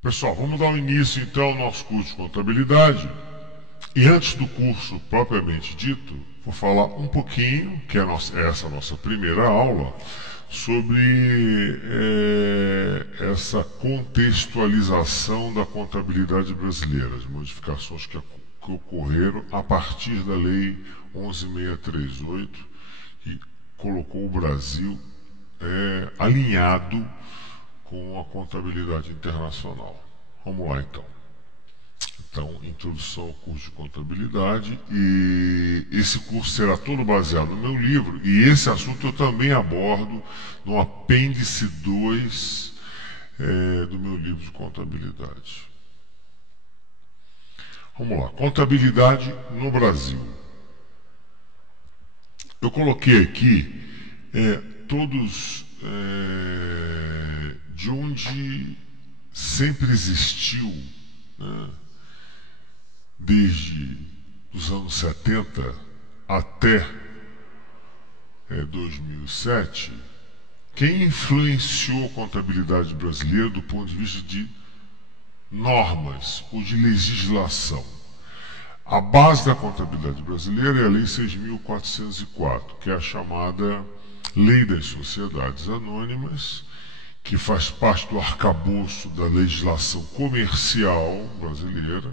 Pessoal, vamos dar início então ao nosso curso de contabilidade. E antes do curso propriamente dito, vou falar um pouquinho, que é essa a nossa primeira aula, sobre essa contextualização da contabilidade brasileira, as modificações que ocorreram a partir da Lei 11.638, que colocou o Brasil alinhado com a contabilidade internacional. Vamos lá então. Então, introdução ao curso de contabilidade, e esse curso será todo baseado no meu livro, e esse assunto eu também abordo no apêndice 2 do meu livro de contabilidade. Vamos lá, contabilidade no Brasil. Eu coloquei aqui todos de onde sempre existiu, né, desde os anos 70 até 2007, quem influenciou a contabilidade brasileira do ponto de vista de normas ou de legislação. A base da contabilidade brasileira é a Lei 6.404, que é a chamada Lei das Sociedades Anônimas, que faz parte do arcabouço da legislação comercial brasileira,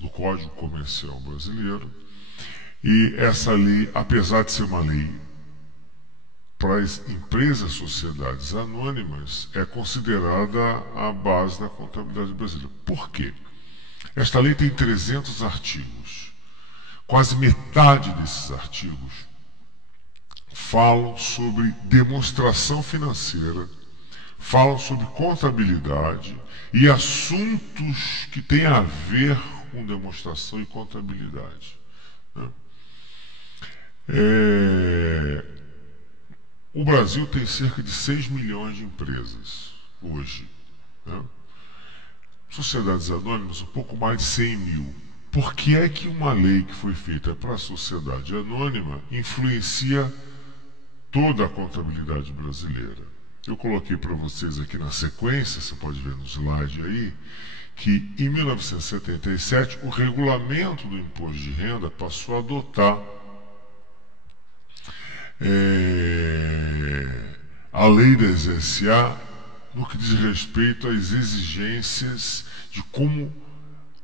do Código Comercial Brasileiro. E essa lei, apesar de ser uma lei para as empresas, sociedades anônimas, é considerada a base da contabilidade brasileira. Por quê? Esta lei tem 300 artigos. Quase metade desses artigos falam sobre demonstração financeira, falam sobre contabilidade e assuntos que têm a ver com demonstração e contabilidade, né? O Brasil tem cerca de 6 milhões de empresas hoje, né? Sociedades anônimas, um pouco mais de 100 mil. Por que é que uma lei que foi feita para a sociedade anônima influencia toda a contabilidade brasileira? Eu coloquei para vocês aqui na sequência, você pode ver no slide aí, que em 1977 o regulamento do imposto de renda passou a adotar a lei das SA no que diz respeito às exigências de como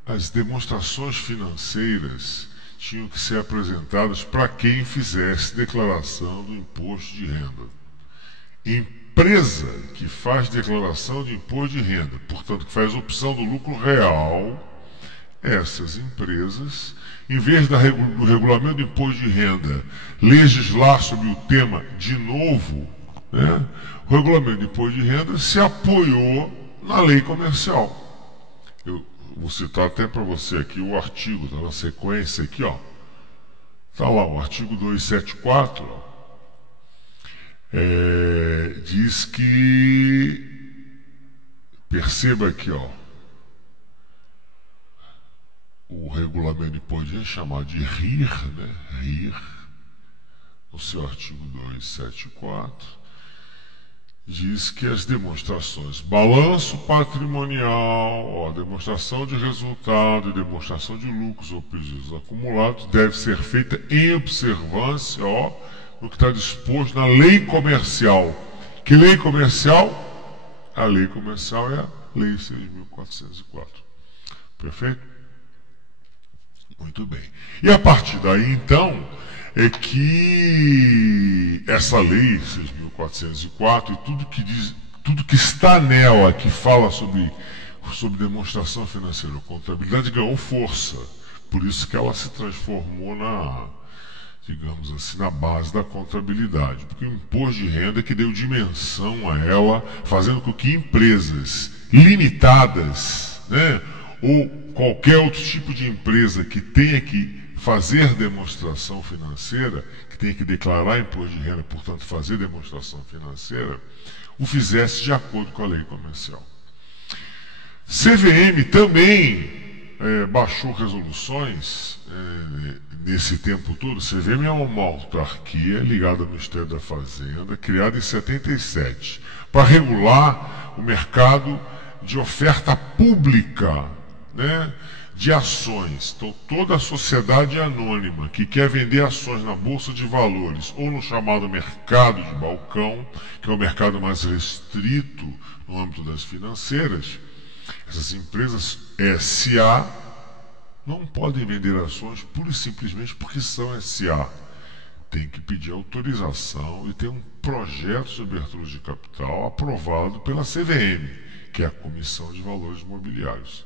as demonstrações financeiras tinham que ser apresentadas para quem fizesse declaração do imposto de renda. Empresa que faz declaração de imposto de renda, portanto que faz opção do lucro real, essas empresas, em vez do regulamento do imposto de renda legislar sobre o tema de novo, né, o regulamento do imposto de renda se apoiou na lei comercial. Eu vou citar até para você aqui o artigo, está na sequência aqui, ó. Está lá, o artigo 274, ó. Diz que, perceba aqui, ó, o regulamento de imposto de renda, chamado de RIR, né, RIR, no seu artigo 274, diz que as demonstrações, balanço patrimonial, ó, demonstração de resultado e demonstração de lucros ou prejuízos acumulados deve ser feita em observância, ó, no que está disposto na lei comercial. Que lei comercial? A lei comercial é a Lei 6.404. Perfeito? Muito bem. E a partir daí, então, é que essa Lei 6.404 e tudo que está nela, que fala sobre demonstração financeira ou contabilidade, ganhou força. Por isso que ela se transformou digamos assim, na base da contabilidade, porque o imposto de renda é que deu dimensão a ela, fazendo com que empresas limitadas, né, ou qualquer outro tipo de empresa que tenha que fazer demonstração financeira, que tenha que declarar imposto de renda, portanto fazer demonstração financeira, o fizesse de acordo com a lei comercial. CVM também baixou resoluções nesse tempo todo. CVM é uma autarquia ligada ao Ministério da Fazenda, criada em 77, para regular o mercado de oferta pública, né, de ações. Então, toda a sociedade anônima que quer vender ações na Bolsa de Valores ou no chamado mercado de balcão, que é o mercado mais restrito no âmbito das financeiras, essas empresas SA não podem vender ações pura e simplesmente porque são SA. Tem que pedir autorização e ter um projeto de abertura de capital aprovado pela CVM, que é a Comissão de Valores Mobiliários.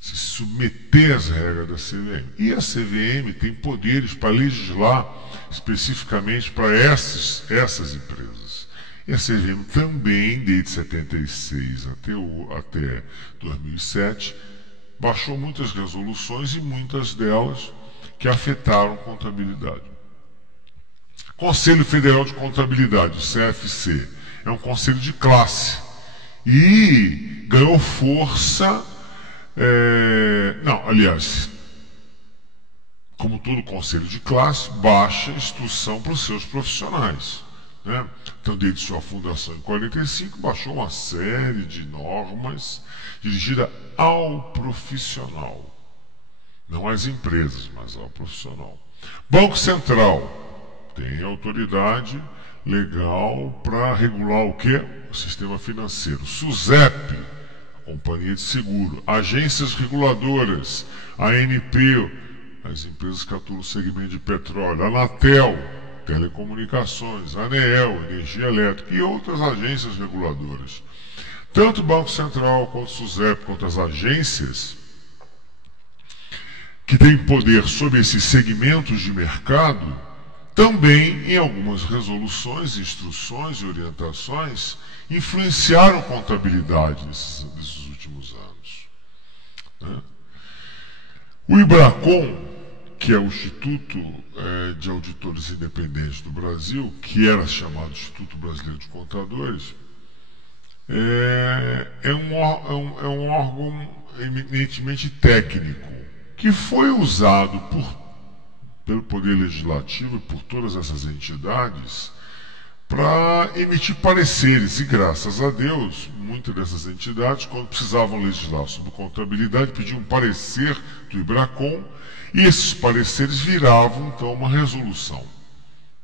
Se submeter às regras da CVM. E a CVM tem poderes para legislar especificamente para essas empresas. E a CVM também, desde 76 até 2007, baixou muitas resoluções e muitas delas que afetaram contabilidade. Conselho Federal de Contabilidade, o CFC, é um conselho de classe e ganhou força. Como todo conselho de classe, baixa instrução para os seus profissionais, né? Então, desde sua fundação em 45, baixou uma série de normas dirigida ao profissional, não às empresas, mas ao profissional. Banco Central tem autoridade legal para regular o quê? O sistema financeiro. SUSEP, Companhia de Seguro, agências reguladoras, ANP, as empresas que atuam no segmento de petróleo, Anatel, telecomunicações, ANEEL, energia elétrica e outras agências reguladoras. Tanto o Banco Central quanto o SUSEP, quanto as agências que têm poder sobre esses segmentos de mercado, também em algumas resoluções, instruções e orientações influenciaram a contabilidade nesses últimos anos, né? O IBRACON, que é o Instituto de Auditores Independentes do Brasil, que era chamado Instituto Brasileiro de Contadores, é um órgão eminentemente técnico, que foi usado pelo Poder Legislativo e por todas essas entidades para emitir pareceres, e graças a Deus, muitas dessas entidades, quando precisavam legislar sobre contabilidade, pediam um parecer do IBRACON, e esses pareceres viravam, então, uma resolução,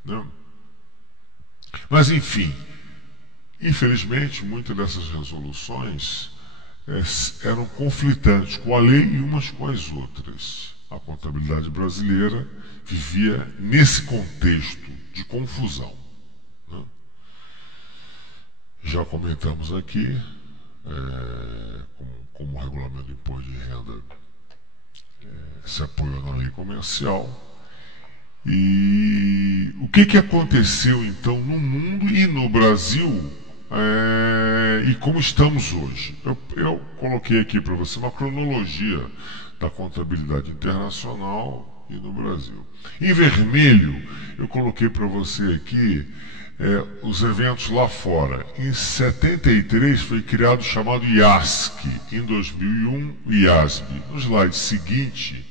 né? Mas, enfim, infelizmente, muitas dessas resoluções eram conflitantes com a lei e umas com as outras. A contabilidade brasileira vivia nesse contexto de confusão, né? Já comentamos aqui como o regulamento do imposto de renda se apoiou na lei comercial. E o que aconteceu então no mundo e no Brasil, e como estamos hoje? Eu coloquei aqui para você uma cronologia da contabilidade internacional e no Brasil. Em vermelho, eu coloquei para você aqui os eventos lá fora. Em 73 foi criado o chamado IASC, em 2001 o IASB. No slide seguinte,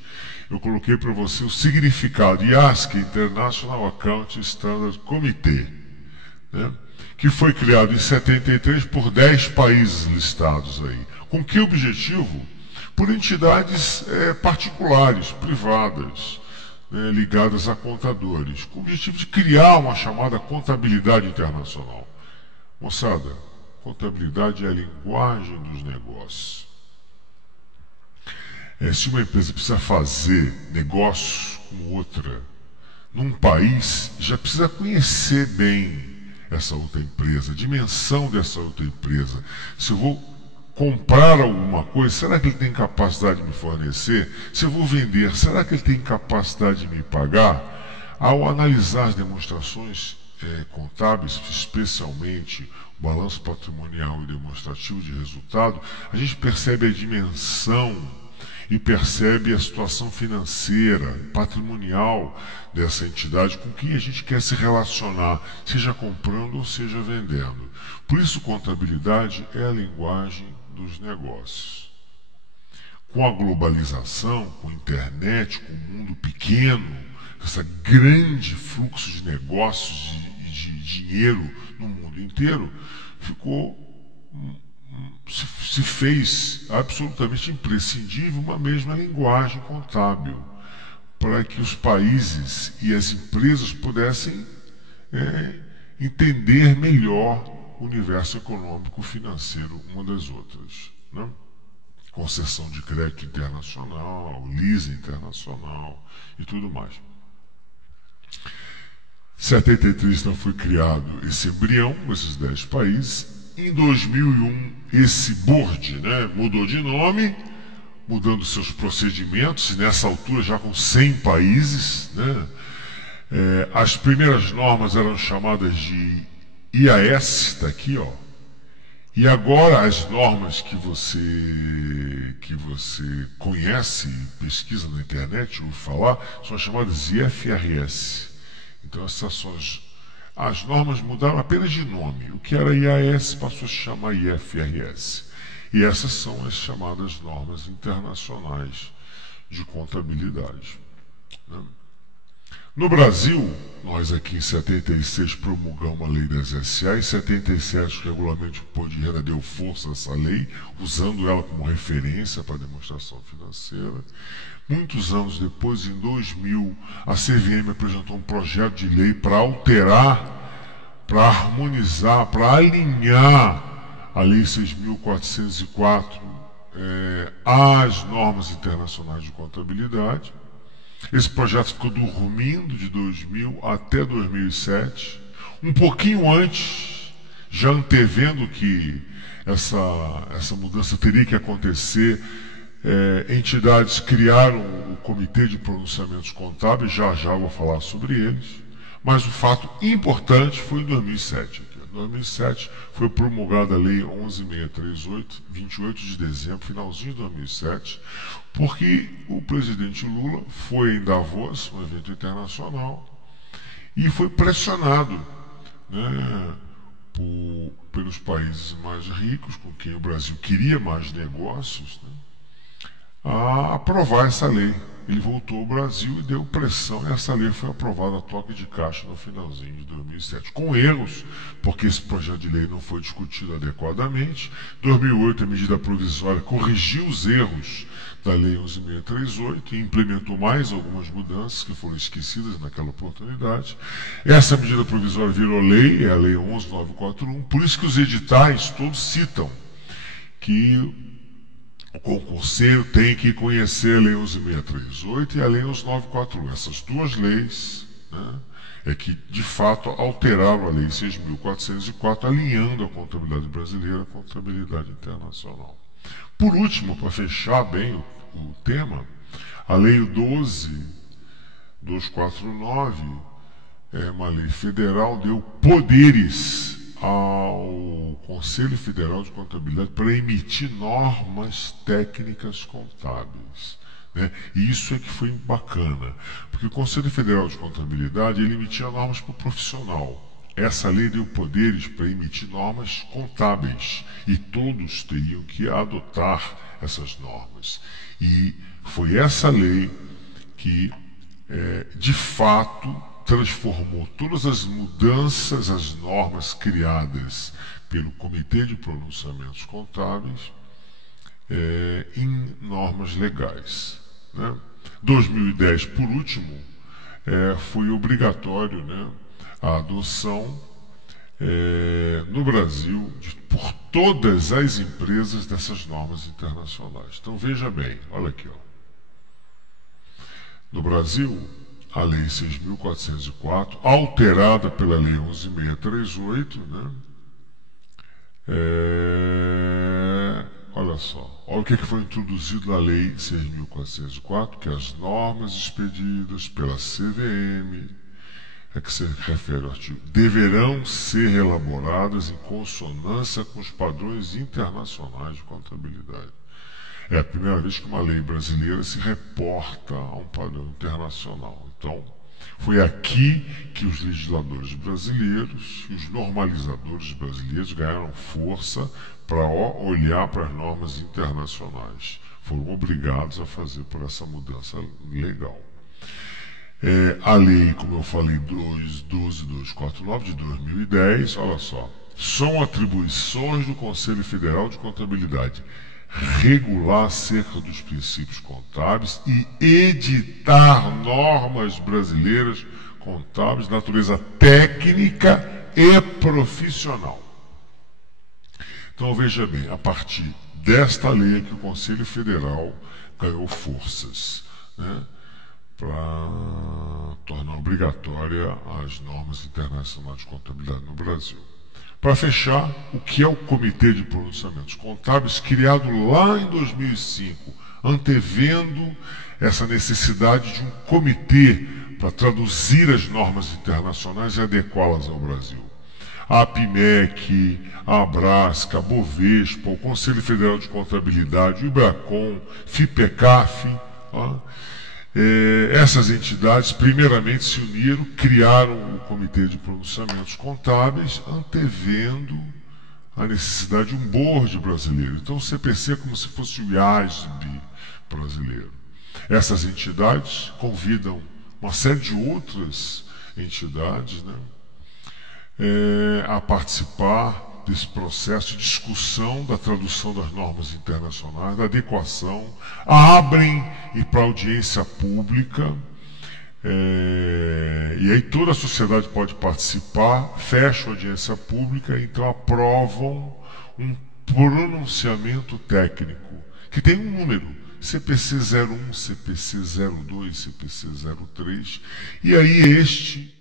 eu coloquei para você o significado IASC, International Accounting Standards Committee, né? Que foi criado em 73 por 10 países listados aí. Com que objetivo? Por entidades particulares, privadas, né, ligadas a contadores, com o objetivo de criar uma chamada contabilidade internacional. Moçada, contabilidade é a linguagem dos negócios. Se uma empresa precisa fazer negócio com outra num país, já precisa conhecer bem essa outra empresa, a dimensão dessa outra empresa. Se eu vou comprar alguma coisa, será que ele tem capacidade de me fornecer? Se eu vou vender, será que ele tem capacidade de me pagar? Ao analisar as demonstrações contábeis, especialmente o balanço patrimonial e demonstrativo de resultado, a gente percebe a dimensão e percebe a situação financeira, patrimonial dessa entidade com quem a gente quer se relacionar, seja comprando ou seja vendendo. Por isso, contabilidade é a linguagem dos negócios. Com a globalização, com a internet, com o mundo pequeno, esse grande fluxo de negócios e de dinheiro no mundo inteiro, ficou se fez absolutamente imprescindível uma mesma linguagem contábil para que os países e as empresas pudessem entender melhor o universo econômico financeiro uma das outras, né? Concessão de crédito internacional, leasing internacional e tudo mais. Em 73 então foi criado esse embrião, esses 10 países. Em 2001 esse board, né, mudou de nome, mudando seus procedimentos, e nessa altura já com 100 países, né? As primeiras normas eram chamadas de IAS, está aqui, ó. E agora as normas que você conhece, pesquisa na internet, ouve falar, são chamadas IFRS. Então essas são as normas mudaram apenas de nome. O que era IAS passou a se chamar IFRS. E essas são as chamadas normas internacionais de contabilidade, né? No Brasil, nós aqui em 76 promulgamos a lei das SA, em 77 o regulamento de imposto de renda deu força a essa lei, usando ela como referência para demonstração financeira. Muitos anos depois, em 2000, a CVM apresentou um projeto de lei para alterar, para harmonizar, para alinhar a lei 6.404 às normas internacionais de contabilidade. Esse projeto ficou dormindo de 2000 até 2007, um pouquinho antes, já antevendo que essa mudança teria que acontecer. Entidades criaram o Comitê de Pronunciamentos Contábeis, já eu vou falar sobre eles, mas o fato importante foi em 2007. Em 2007 foi promulgada a Lei 11.638, 28 de dezembro, finalzinho de 2007, porque o presidente Lula foi em Davos, um evento internacional, e foi pressionado, né, pelos países mais ricos, com quem o Brasil queria mais negócios, né, a aprovar essa lei. Ele voltou ao Brasil e deu pressão, e essa lei foi aprovada a toque de caixa no finalzinho de 2007, com erros, porque esse projeto de lei não foi discutido adequadamente. Em 2008, a medida provisória corrigiu os erros da lei 11.638 e implementou mais algumas mudanças que foram esquecidas naquela oportunidade. Essa medida provisória virou lei, é a lei 11.941, por isso que os editais todos citam que o concurseiro tem que conhecer a Lei 11.638 e a Lei 11.941. Essas duas leis, né, é que, de fato, alteraram a Lei 6.404, alinhando a contabilidade brasileira à contabilidade internacional. Por último, para fechar bem o tema, a Lei 12.249 é uma lei federal, deu poderes ao Conselho Federal de Contabilidade para emitir normas técnicas contábeis, né? E isso é que foi bacana, porque o Conselho Federal de Contabilidade ele emitia normas para o profissional. Essa lei deu poderes para emitir normas contábeis e todos teriam que adotar essas normas. E foi essa lei que, de fato, transformou todas as mudanças, as normas criadas pelo Comitê de Pronunciamentos Contábeis em normas legais, né? 2010, por último, foi obrigatório, né, a adoção no Brasil por todas as empresas dessas normas internacionais. Então veja bem, olha aqui, ó. No Brasil, a Lei 6.404, alterada pela Lei 11.638, né? Olha só, olha o que foi introduzido na Lei 6.404, que as normas expedidas pela CVM, que se refere ao artigo, deverão ser elaboradas em consonância com os padrões internacionais de contabilidade. É a primeira vez que uma lei brasileira se reporta a um padrão internacional. Então, foi aqui que os legisladores brasileiros e os normalizadores brasileiros ganharam força para olhar para as normas internacionais. Foram obrigados a fazer por essa mudança legal. A lei, como eu falei, 12.249 de 2010, olha só, são atribuições do Conselho Federal de Contabilidade regular acerca dos princípios contábeis e editar normas brasileiras contábeis de natureza técnica e profissional. Então veja bem, a partir desta lei é que o Conselho Federal ganhou forças, né, para tornar obrigatória as normas internacionais de contabilidade no Brasil. Para fechar, o que é o Comitê de Pronunciamentos Contábeis, criado lá em 2005, antevendo essa necessidade de um comitê para traduzir as normas internacionais e adequá-las ao Brasil. A APIMEC, a Abrasca, a Bovespa, o Conselho Federal de Contabilidade, o IBRACON, FIPECAF, essas entidades primeiramente se uniram, criaram o Comitê de Pronunciamentos Contábeis, antevendo a necessidade de um board brasileiro. Então o CPC é como se fosse o IASB brasileiro. Essas entidades convidam uma série de outras entidades, né, a participar desse processo de discussão da tradução das normas internacionais, da adequação, abrem para audiência pública, e aí toda a sociedade pode participar, fecham a audiência pública, então aprovam um pronunciamento técnico, que tem um número, CPC 01, CPC 02, CPC 03, e aí este